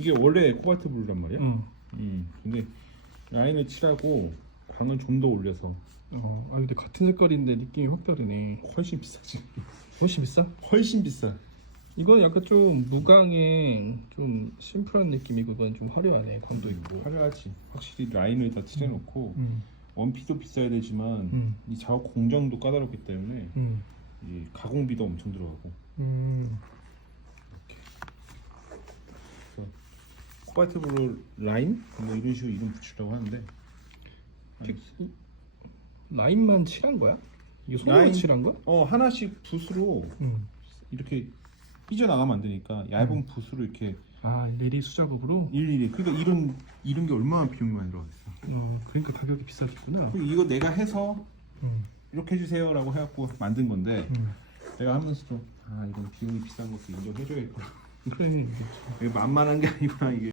이게 원래 코발트 블루란 말이야? 응. 음. 근데 라인을 칠하고 광을 좀 더 올려서 어, 아 근데 같은 색깔인데 느낌이 확 다르네. 훨씬 비싸지. 훨씬 비싸? 훨씬 비싸. 이건 약간 좀 무광의 좀 심플한 느낌이고 이건 좀 화려하네. 감도 있고. 화려하지. 확실히 라인을 다 칠해놓고 음. 원피도 비싸야 되지만 음. 이 작업 공정도 까다롭기 때문에 음. 이 가공비도 엄청 들어가고 음. 코발트 블루 라인 뭐 이런 식으로 이름 붙이려고 하는데 픽- 이- 라인만 칠한 거야? 이게 손으로 라인- 칠한 거야? 어 하나씩 붓으로 음. 이렇게 삐져나가면 안 되니까 얇은 붓으로 이렇게 아 레리 수작업으로? 일일이 그러니까 이런 이런 게 얼마나 비용이 많이 들어가겠어. 어, 그러니까 가격이 비싸겠구나. 그리고 이거 내가 해서 음. 이렇게 해주세요 라고 해갖고 만든 건데 음. 내가 하면서도 아 이건 비용이 비싼 것도 인정해줘야겠다. 그래. 이게 만만한 게 아니구나 이게.